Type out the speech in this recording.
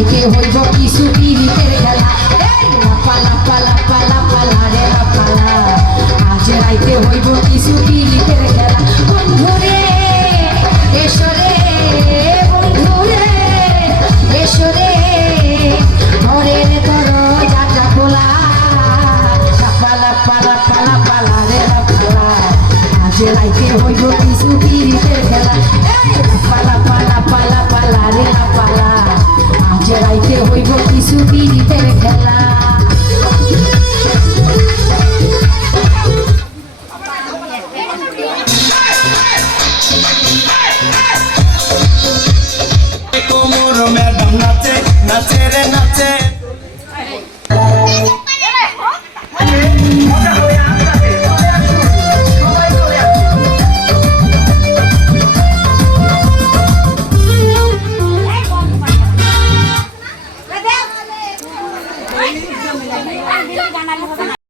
রাইতে হইব কিছু পিরিতের খেলা লাপালা পালা পালা পালা রে লাপালা আজ রাইতে হইব কিছু পিরিতের খেলা বন্ধুরে এসরে বন্ধুরে এসরে ঘরের দরজাটা খোলা লাপালা পালা পালা পালা রে লাপালা আজ রাইতে হইব কিছু পিরিতের খেলা লাপালা পালা পালা পালা রে লাপালা আজ রাইতে হইব কিছু পিরিতের খেলা।